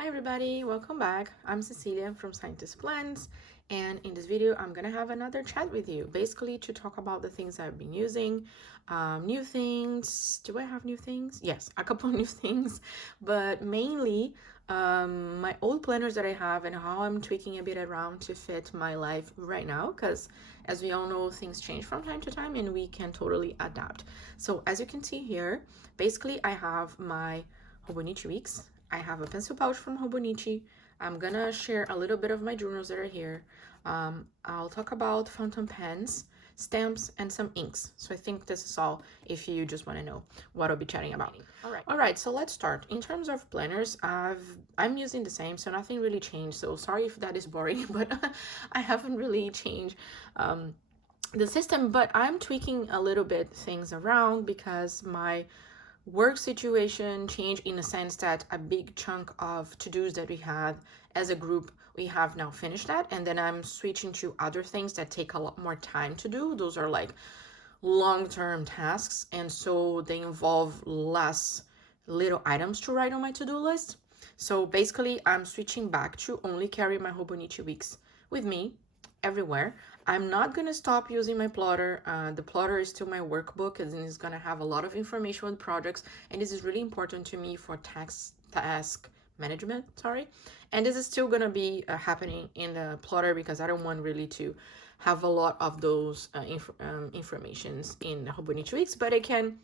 Hi everybody, welcome back. I'm Cecilia from Scientist Plans, and in this video I'm gonna have another chat with you, basically to talk about the things I've been using, new things. Do I have new things? Yes, a couple of new things, but mainly my old planners that I have and how I'm tweaking a bit around to fit my life right now, because as we all know, things change from time to time and we can totally adapt. So as you can see here, basically I have my Hobonichi Weeks. I have a pencil pouch from Hobonichi. I'm gonna share a little bit of my journals that are here. I'll talk about fountain pens, stamps, and some inks. So I think this is all if you just want to know what I'll be chatting about. All right, so let's start. In terms of planners, I'm using the same, so nothing really changed. So sorry if that is boring, but I haven't really changed the system, but I'm tweaking a little bit things around because my work situation changed in the sense that a big chunk of to-dos that we had as a group, we have now finished that, and then I'm switching to other things that take a lot more time to do. Those are like long-term tasks, and so they involve less little items to write on my to-do list. So basically I'm switching back to only carry my Hobonichi Weeks with me everywhere. I'm not gonna stop using my plotter. The plotter is still my workbook and it's gonna have a lot of information on projects, and this is really important to me for task management, sorry. And this is still gonna be happening in the plotter because I don't want really to have a lot of those informations in Hobonichi Weeks, but I can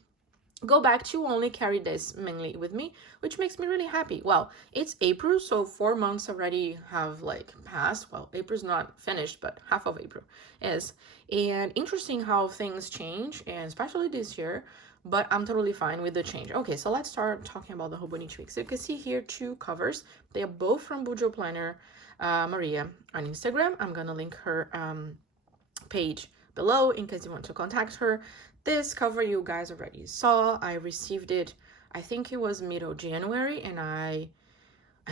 go back to only carry this mainly with me, which makes me really happy. Well, it's April, so 4 months already have like passed. Well, April's not finished, but half of April is. And interesting how things change, and especially this year, but I'm totally fine with the change. Okay, so let's start talking about the Hobonichi Week. So you can see here two covers. They are both from Bujo Planner Maria on Instagram. I'm gonna link her page below in case you want to contact her. This cover you guys already saw. I received it, I think it was middle January, and I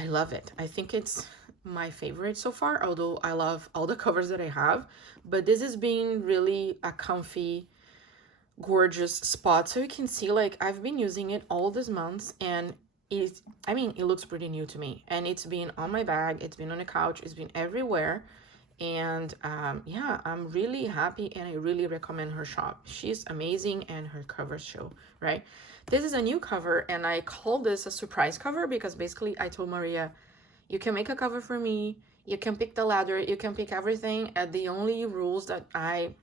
love it. I think it's my favorite so far, although I love all the covers that I have, but this has been really a comfy, gorgeous spot. So you can see, like, I've been using it all these months, and it looks pretty new to me, and it's been on my bag, it's been on the couch, it's been everywhere. And yeah, I'm really happy and I really recommend her shop. She's amazing and her covers show, right? This is a new cover and I call this a surprise cover because basically I told Maria, you can make a cover for me, you can pick the ladder, you can pick everything, and the only rules that I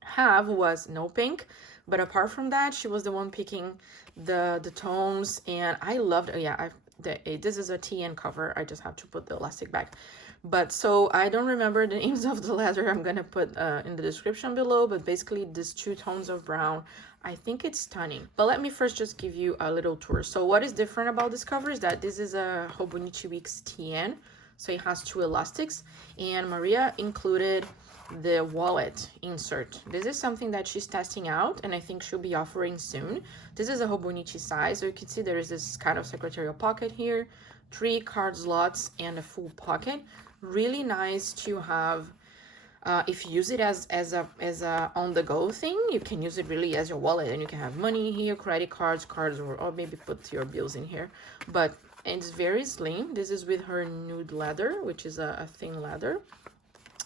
have was no pink, but apart from that she was the one picking the tones, and I loved it. Yeah, this is a TN cover. I just have to put the elastic back, but so I don't remember the names of the leather. I'm gonna put in the description below, but basically these two tones of brown, I think it's stunning. But let me first just give you a little tour. So what is different about this cover is that this is a Hobonichi Weeks TN, so it has two elastics, and Maria included the wallet insert. This is something that she's testing out and I think she'll be offering soon. This is a Hobonichi size, so you can see there is this kind of secretarial pocket here, 3 card slots, and a full pocket. Really nice to have. If you use it as a on-the-go thing, you can use it really as your wallet, and you can have money here, credit cards, or maybe put your bills in here. But it's very slim. This is with her nude leather, which is a thin leather.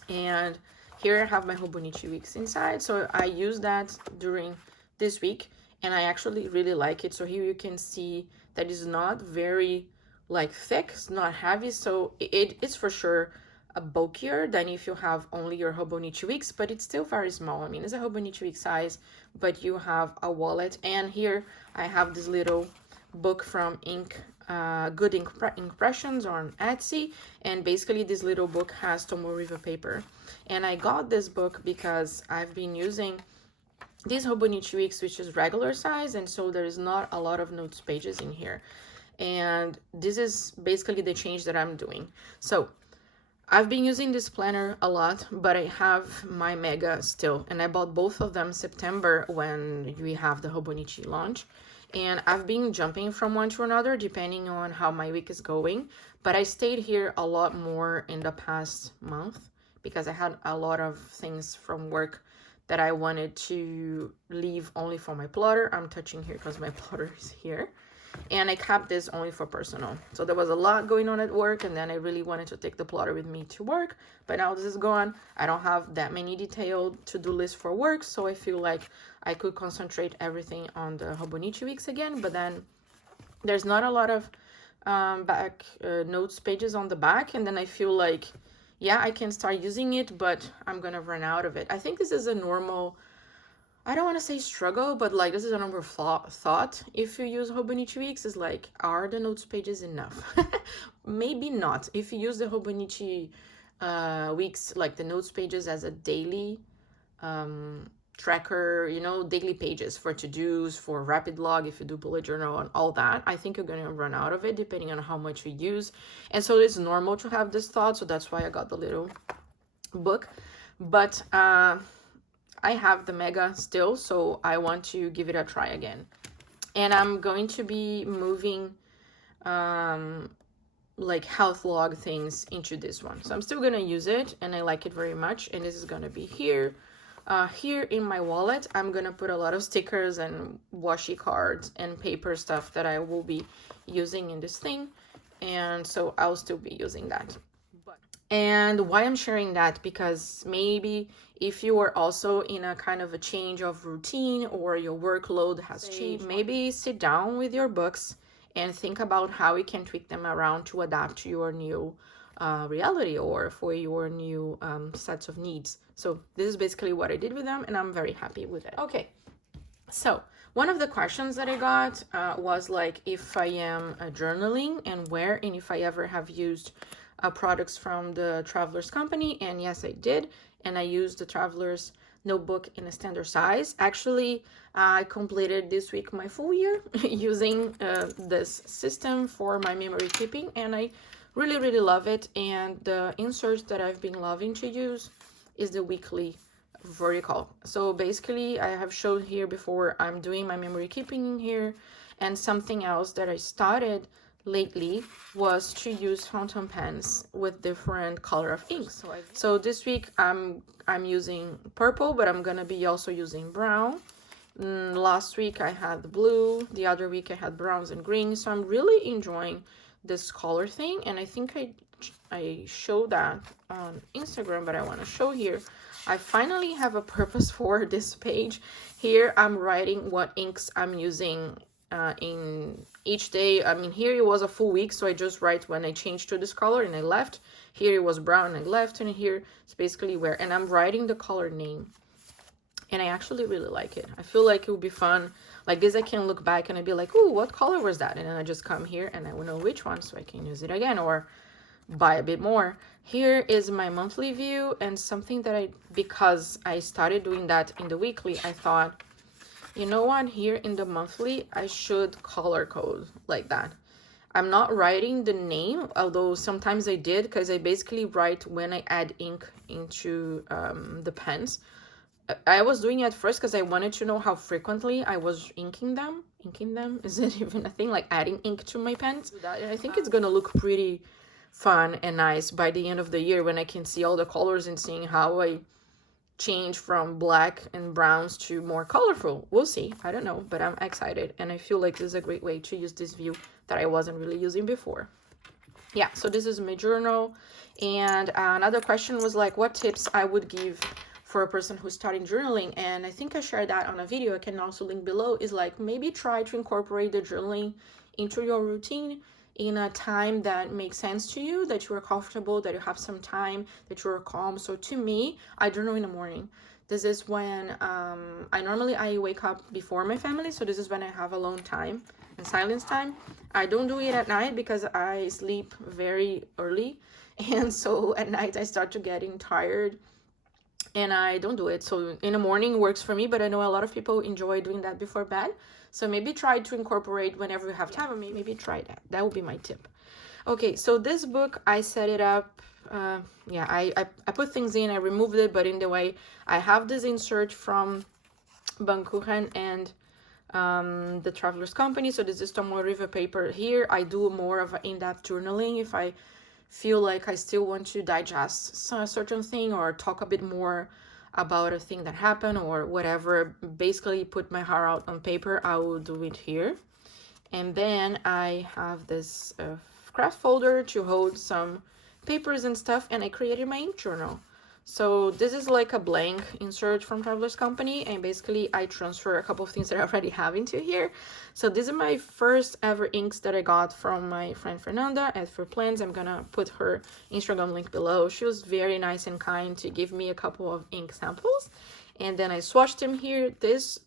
And here I have my Hobonichi Weeks inside, so I use that during this week, and I actually really like it. So here you can see that it's not very like thick, it's not heavy, so it's for sure a bulkier than if you have only your Hobonichi Weeks, but it's still very small. I mean, it's a Hobonichi Week size, but you have a wallet. And here I have this little book from Good Impressions on Etsy, and basically this little book has Tomoriva paper, and I got this book because I've been using this Hobonichi Weeks, which is regular size, and so there is not a lot of notes pages in here, and this is basically the change that I'm doing. So I've been using this planner a lot, but I have my Mega still, and I bought both of them September when we have the Hobonichi launch, and I've been jumping from one to another depending on how my week is going, but I stayed here a lot more in the past month because I had a lot of things from work that I wanted to leave only for my plotter. I'm touching here because my plotter is here. and I kept this only for personal. So there was a lot going on at work, and then I really wanted to take the plotter with me to work, but now this is gone. I don't have that many detailed to-do lists for work, so I feel like I could concentrate everything on the Hobonichi Weeks again. But then there's not a lot of back notes pages on the back, and then I feel like, yeah, I can start using it, but I'm gonna run out of it. I think this is a normal, I don't want to say struggle, but like this is a normal thought. If you use Hobonichi Weeks, is like, are the notes pages enough? Maybe not. If you use the Hobonichi Weeks, like the notes pages as a daily tracker, you know, daily pages for to-dos, for rapid log, if you do bullet journal and all that, I think you're going to run out of it depending on how much you use. And so it's normal to have this thought, so that's why I got the little book. But I have the Mega still, so I want to give it a try again. And I'm going to be moving like health log things into this one. So I'm still going to use it, and I like it very much. And this is going to be here. Here in my wallet, I'm going to put a lot of stickers and washi cards and paper stuff that I will be using in this thing. And so I'll still be using that. And why I'm sharing that, because maybe if you are also in a kind of a change of routine, or your workload has changed, maybe sit down with your books and think about how you can tweak them around to adapt to your new reality, or for your new sets of needs. So this is basically what I did with them, and I'm very happy with it. Okay, so one of the questions that I got was like, if I am journaling and where, and if I ever have used products from the Travelers company. And yes, I did, and I used the Travelers notebook in a standard size. Actually, I completed this week my full year using this system for my memory keeping, and I really love it. And the inserts that I've been loving to use is the weekly vertical. So basically, I have showed here before, I'm doing my memory keeping in here. And something else that I started lately was to use fountain pens with different color of inks. So this week I'm using purple, but I'm gonna be also using brown. Last week I had the blue, the other week I had browns and greens. So I'm really enjoying this color thing, and I think I showed that on Instagram, but I want to show here. I finally have a purpose for this page. Here I'm writing what inks I'm using in each day. I mean, here it was a full week, so I just write when I changed to this color and I left. Here it was brown and I left, and here it's basically where, and I'm writing the color name, and I actually really like it. I feel like it would be fun like this. I can look back and I'd be like, oh, what color was that? And then I just come here and I will know which one, so I can use it again or buy a bit more. Here is my monthly view, and something that because I started doing that in the weekly, I thought, you know what, here in the monthly, I should color code like that. I'm not writing the name, although sometimes I did, because I basically write when I add ink into the pens. I was doing it at first because I wanted to know how frequently I was inking them. Inking them? Is it even a thing? Like adding ink to my pens? I think it's gonna look pretty fun and nice by the end of the year, when I can see all the colors and seeing how I change from black and browns to more colorful. We'll see. I don't know, but I'm excited, and I feel like this is a great way to use this view that I wasn't really using before. Yeah, so this is my journal. And another question was like, what tips I would give for a person who's starting journaling, and I think I shared that on a video. I can also link below. Is like, maybe try to incorporate the journaling into your routine in a time that makes sense to you, that you are comfortable, that you have some time, that you are calm. So to me, I journal in the morning. This is when I wake up before my family, so this is when I have alone time and silence time. I don't do it at night because I sleep very early, and so at night I start to getting tired and I don't do it. So in the morning works for me, but I know a lot of people enjoy doing that before bed. So maybe try to incorporate whenever you have time, or maybe try that. That would be my tip. Okay, so this book, I set it up. I put things in, I removed it, but in the way, I have this insert from Bankuchen and the Travelers Company. So this is Tomoe River paper. Here, I do more of an in-depth journaling if I feel like I still want to digest a certain thing or talk a bit more about a thing that happened or whatever. Basically put my heart out on paper. I will do it here. And then I have this craft folder to hold some papers and stuff, and I created my ink journal. So this is like a blank insert from Traveler's Company, and basically I transfer a couple of things that I already have into here. So these are my first ever inks that I got from my friend Fernanda at For Plans. I'm gonna put her Instagram link below. She was very nice and kind to give me a couple of ink samples, and then I swatched them here. This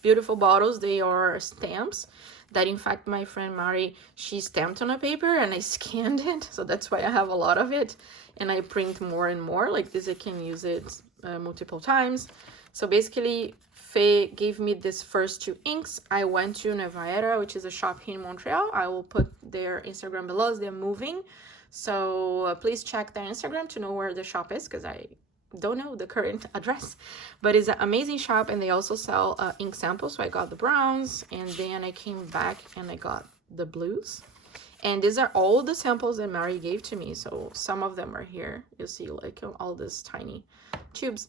beautiful bottles, they are stamps that in fact my friend Mari, she stamped on a paper and I scanned it, so that's why I have a lot of it, and I print more and more like this. I can use it multiple times. So basically Faye gave me this first two inks. I went to Nevaera, which is a shop here in Montreal. I will put their Instagram below as they're moving, so please check their Instagram to know where the shop is, because I don't know the current address, but it's an amazing shop, and they also sell ink samples. So I got the browns, and then I came back and I got the blues, and these are all the samples that Mary gave to me. So some of them are here, you see like all these tiny tubes,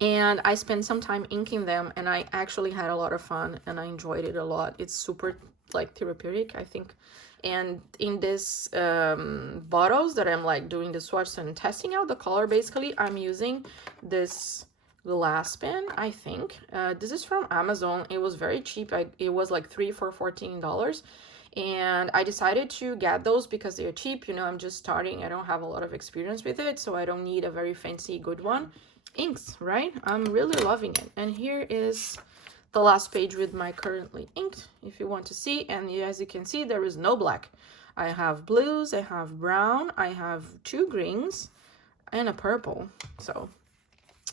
and I spent some time inking them, and I actually had a lot of fun and I enjoyed it a lot. It's super like therapeutic, I think. And in this bottles that I'm like doing the swatch and testing out the color, basically I'm using this glass pen, I think. This is from Amazon. It was very cheap. It was like $3 for $14, and I decided to get those because they're cheap. You know, I'm just starting. I don't have a lot of experience with it, so I don't need a very fancy good one. Inks, right? I'm really loving it. And here is the last page with my currently inked, if you want to see. And as you can see, there is no black. I have blues, I have brown, I have two greens, and a purple. So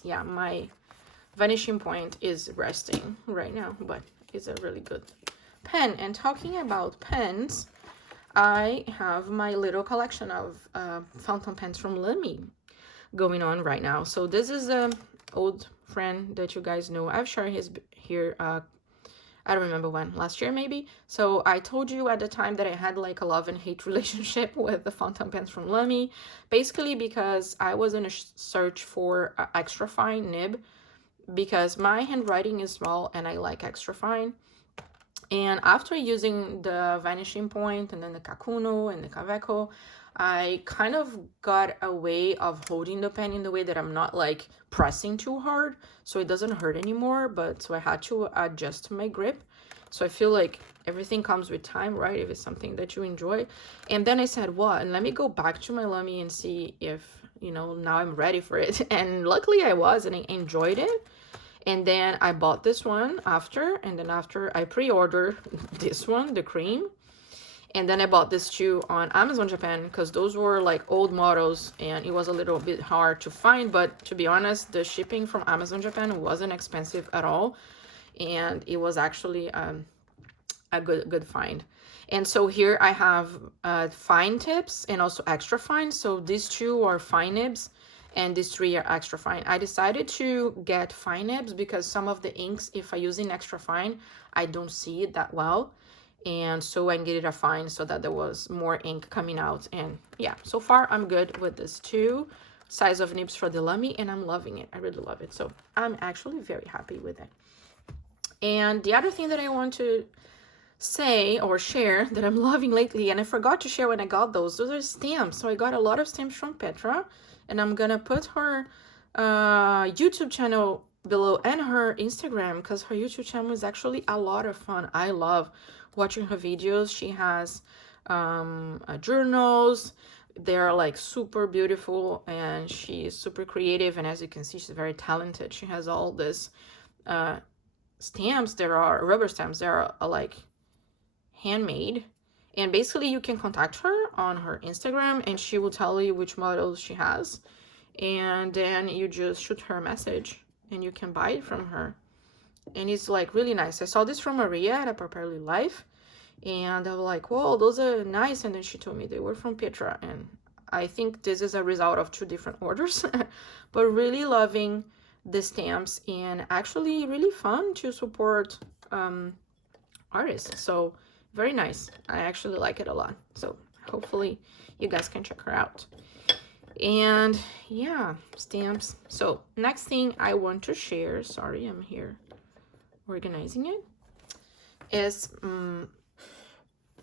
yeah, my vanishing point is resting right now, but it's a really good pen. And talking about pens, I have my little collection of fountain pens from Lamy going on right now. So this is a old friend that you guys know. I've shared his here, I don't remember when, last year maybe. So I told you at the time that I had like a love and hate relationship with the fountain pens from Lamy, basically because I was in a search for an extra fine nib, because my handwriting is small and I like extra fine. And after using the vanishing point and then the Kakuno and the Kaveco, I kind of got a way of holding the pen in the way that I'm not like pressing too hard, so it doesn't hurt anymore. But so I had to adjust my grip. So I feel like everything comes with time, right? If it's something that you enjoy. And then I said, what? And let me go back to my Lamy and see if, you know, now I'm ready for it. And luckily I was, and I enjoyed it. And then I bought this one after, and then after I pre-ordered this one, the cream. And then I bought this two on Amazon Japan, because those were like old models and it was a little bit hard to find. But to be honest, the shipping from Amazon Japan wasn't expensive at all, and it was actually a good find. And so here I have fine tips and also extra fine. So these two are fine nibs and these three are extra fine. I decided to get fine nibs because some of the inks, if I use in extra fine, I don't see it that well. And so I get it a fine so that there was more ink coming out. And yeah, so far I'm good with this two size of nibs for the Lamy, and I'm loving it. I really love it. So I'm actually very happy with it. And the other thing that I want to say or share that I'm loving lately, and I forgot to share when I got those are stamps. So I got a lot of stamps from Petra, and I'm gonna put her YouTube channel below and her Instagram, because her YouTube channel is actually a lot of fun. I love watching her videos. She has journals. They're like super beautiful, and she's super creative, and as you can see, she's very talented. She has all this stamps. There are rubber stamps. They're like handmade, and basically you can contact her on her Instagram and she will tell you which models she has, and then you just shoot her a message and you can buy it from her. And it's like really nice. I saw this from Maria at a Properly Life, and I was like, whoa, those are nice. And then she told me they were from Petra, and I think this is a result of two different orders. But really loving the stamps, and actually really fun to support artists. So very nice. I actually like it a lot. So hopefully you guys can check her out. And yeah, stamps. So next thing I want to share, sorry, I'm here organizing it, is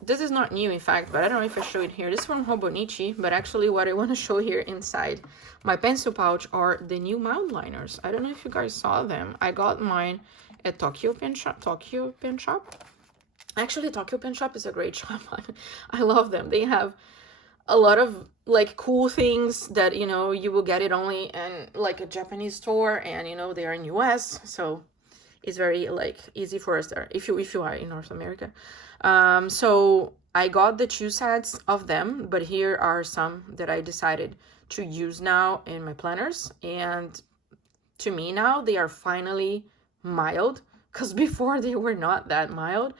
this is not new, in fact, but I don't know if I show it here. This is from Hobonichi, but actually what I want to show here inside my pencil pouch are the new mild liners. I don't know if you guys saw them. I got mine at Tokyo Pen Shop. Actually, Tokyo Pen Shop is a great shop. I love them. They have a lot of like cool things that, you know, you will get it only in like a Japanese store, and you know, they are in US, so it's very like easy for us there if you are in North America. So I got the 2 sets of them, but here are some that I decided to use now in my planners, and to me now they are finally mild, because before they were not that mild.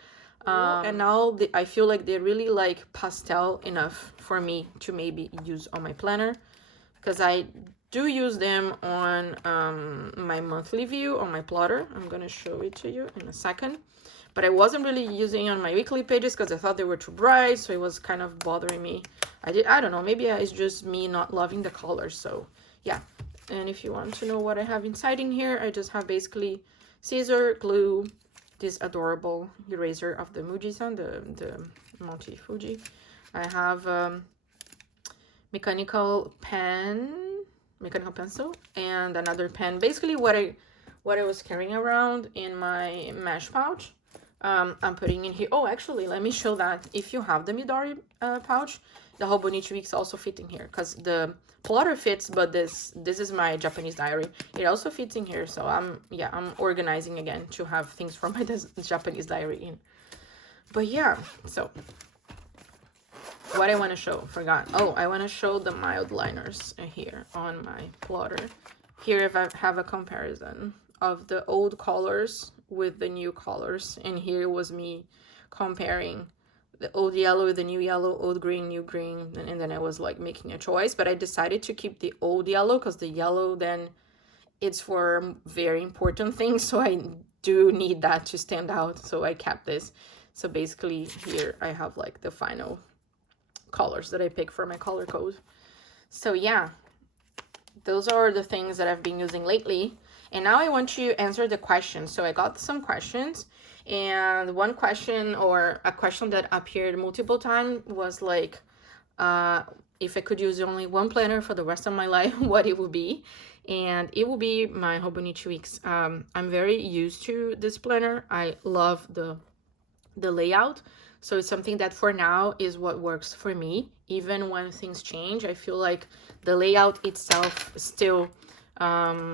And now I feel like they're really like pastel enough for me to maybe use on my planner, because I do use them on my monthly view on my plotter. I'm gonna show it to you in a second, but I wasn't really using on my weekly pages because I thought they were too bright, so it was kind of bothering me. I don't know, maybe it's just me not loving the colors. So yeah, and if you want to know what I have inside in here, I just have basically scissor, glue, this adorable eraser of the Muji-san, the Monty Fuji. I have mechanical pencil, and another pen. Basically what I was carrying around in my mesh pouch, I'm putting in here. Oh, actually, let me show that. If you have the Midori pouch, the Hobonichi Weeks also fit in here, because the plotter fits, but this is my Japanese diary. It also fits in here, so I'm organizing again to have things from my Japanese diary in. But yeah, so what I want to show, forgot. Oh, I want to show the mild liners here on my plotter. Here if I have a comparison of the old colors with the new colors, and here was me comparing the old yellow with the new yellow, old green, new green, and then I was like making a choice, but I decided to keep the old yellow because the yellow then it's for very important things, so I do need that to stand out, so I kept this. So basically here I have like the final colors that I pick for my color code. So yeah, those are the things that I've been using lately. And now I want to answer the questions. So I got some questions, and one question, or a question that appeared multiple times, was like, if I could use only one planner for the rest of my life, what it would be. And it will be my Hobonichi Weeks. I'm very used to this planner. I love the layout. So it's something that for now is what works for me. Even when things change, I feel like the layout itself still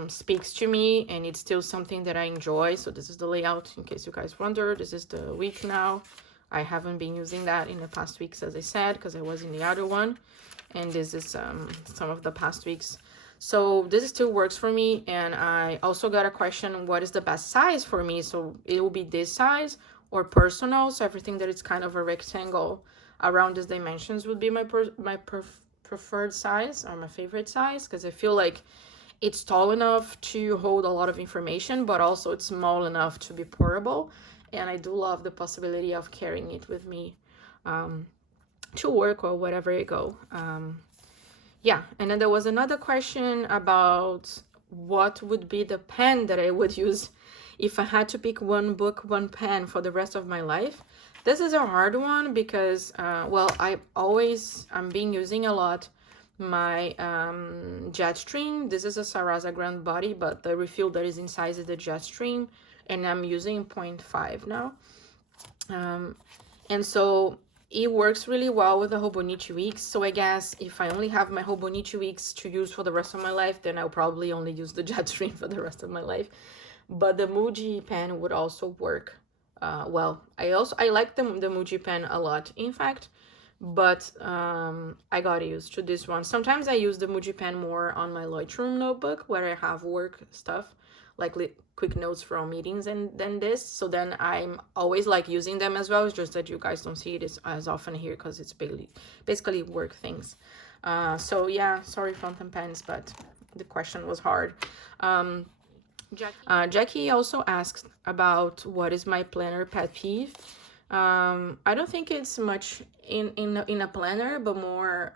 speaks to me, and it's still something that I enjoy. So this is the layout, in case you guys wonder. This is the week now. I haven't been using that in the past weeks, as I said, because I was in the other one. And this is some of the past weeks. So this still works for me. And I also got a question, what is the best size for me? So it will be this size or personal. So everything that is kind of a rectangle around these dimensions would be my preferred size, or my favorite size, because I feel like it's tall enough to hold a lot of information, but also it's small enough to be portable. And I do love the possibility of carrying it with me to work or wherever I go. Yeah, and then there was another question about what would be the pen that I would use if I had to pick one book, one pen for the rest of my life. This is a hard one because, well, I'm been using a lot my Jetstream. This is a Sarasa Grand Body, but the refill that is inside is the Jetstream, and I'm using 0.5 now. And so it works really well with the Hobonichi Weeks. So I guess if I only have my Hobonichi Weeks to use for the rest of my life, then I'll probably only use the Jetstream for the rest of my life. But the Muji pen would also work well. I like the Muji pen a lot, in fact, but I got used to this one. Sometimes I use the Muji pen more on my Lightroom notebook where I have work stuff, like quick notes from meetings, and then this. So then I'm always like using them as well. It's just that you guys don't see it as often here because it's basically work things. So yeah, sorry fountain pens, but the question was hard. Jackie also asked about what is my planner pet peeve. I don't think it's much in a planner, but more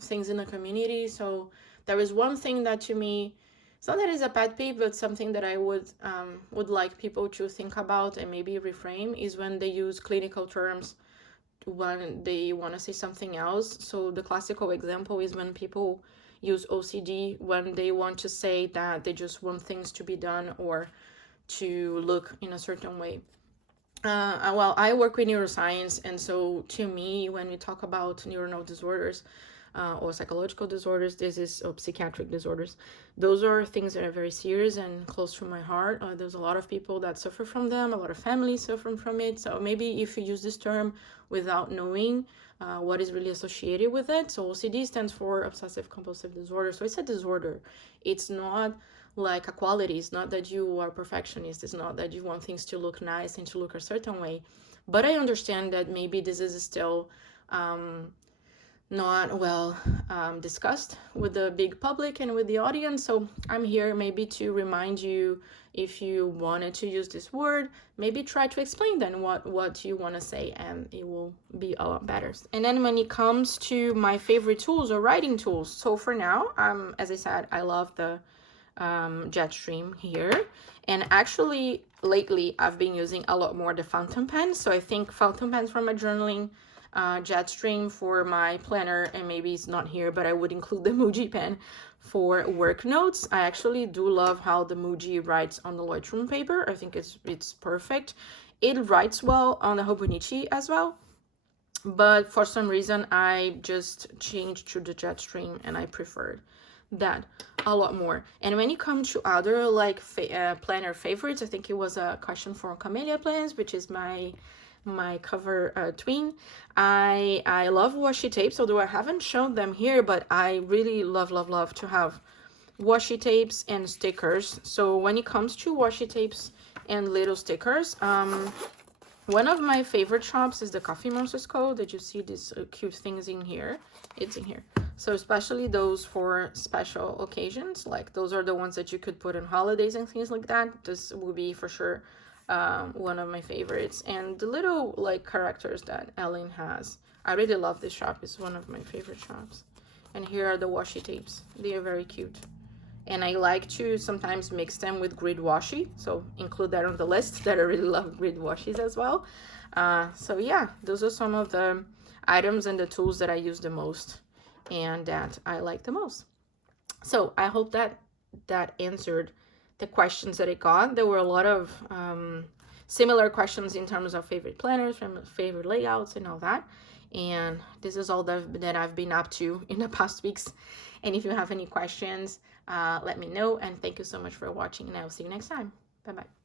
things in the community. So there is one thing that to me So that is a pet peeve, but something that I would like people to think about and maybe reframe is when they use clinical terms when they want to say something else. So the classical example is when people use OCD when they want to say that they just want things to be done or to look in a certain way. Well, I work with neuroscience, and so to me, when we talk about neuronal disorders or psychological disorders, this is psychiatric disorders. Those are things that are very serious and close to my heart. There's a lot of people that suffer from them, a lot of families suffer from it. So maybe if you use this term without knowing what is really associated with it. So OCD stands for obsessive compulsive disorder. So it's a disorder. It's not like a quality. It's not that you are perfectionist. It's not that you want things to look nice and to look a certain way. But I understand that maybe this is still not well discussed with the big public and with the audience. So I'm here maybe to remind you, if you wanted to use this word, maybe try to explain then what you want to say, and it will be a lot better. And then when it comes to my favorite tools or writing tools, so for now, as I said, I love the Jetstream here, and actually lately I've been using a lot more the fountain pen. So I think fountain pens for my journaling, Jetstream for my planner, and maybe it's not here, but I would include the Muji pen for work notes. I actually do love how the Muji writes on the Lightroom paper. I think it's perfect. It writes well on the Hobonichi as well, but for some reason I just changed to the Jetstream and I preferred that a lot more. And when it comes to other like planner favorites, I think it was a question from Camellia Plans, which is my cover twin. I love washi tapes, although I haven't shown them here, but I really love to have washi tapes and stickers. So when it comes to washi tapes and little stickers, one of my favorite shops is the Coffee Monsters Co. Did you see these cute things in here? It's in here. So especially those for special occasions, like those are the ones that you could put on holidays and things like that. This will be for sure one of my favorites. And the little like characters that Ellen has, I really love this shop. It's one of my favorite shops. And here are the washi tapes. They are very cute. And I like to sometimes mix them with grid washi, so include that on the list, that I really love grid washes as well. So yeah, those are some of the items and the tools that I use the most and that I like the most. So I hope that answered the questions that I got. There were a lot of similar questions in terms of favorite planners, favorite layouts and all that. And this is all that I've been up to in the past weeks. And if you have any questions, let me know. And thank you so much for watching, and I will see you next time. Bye-bye.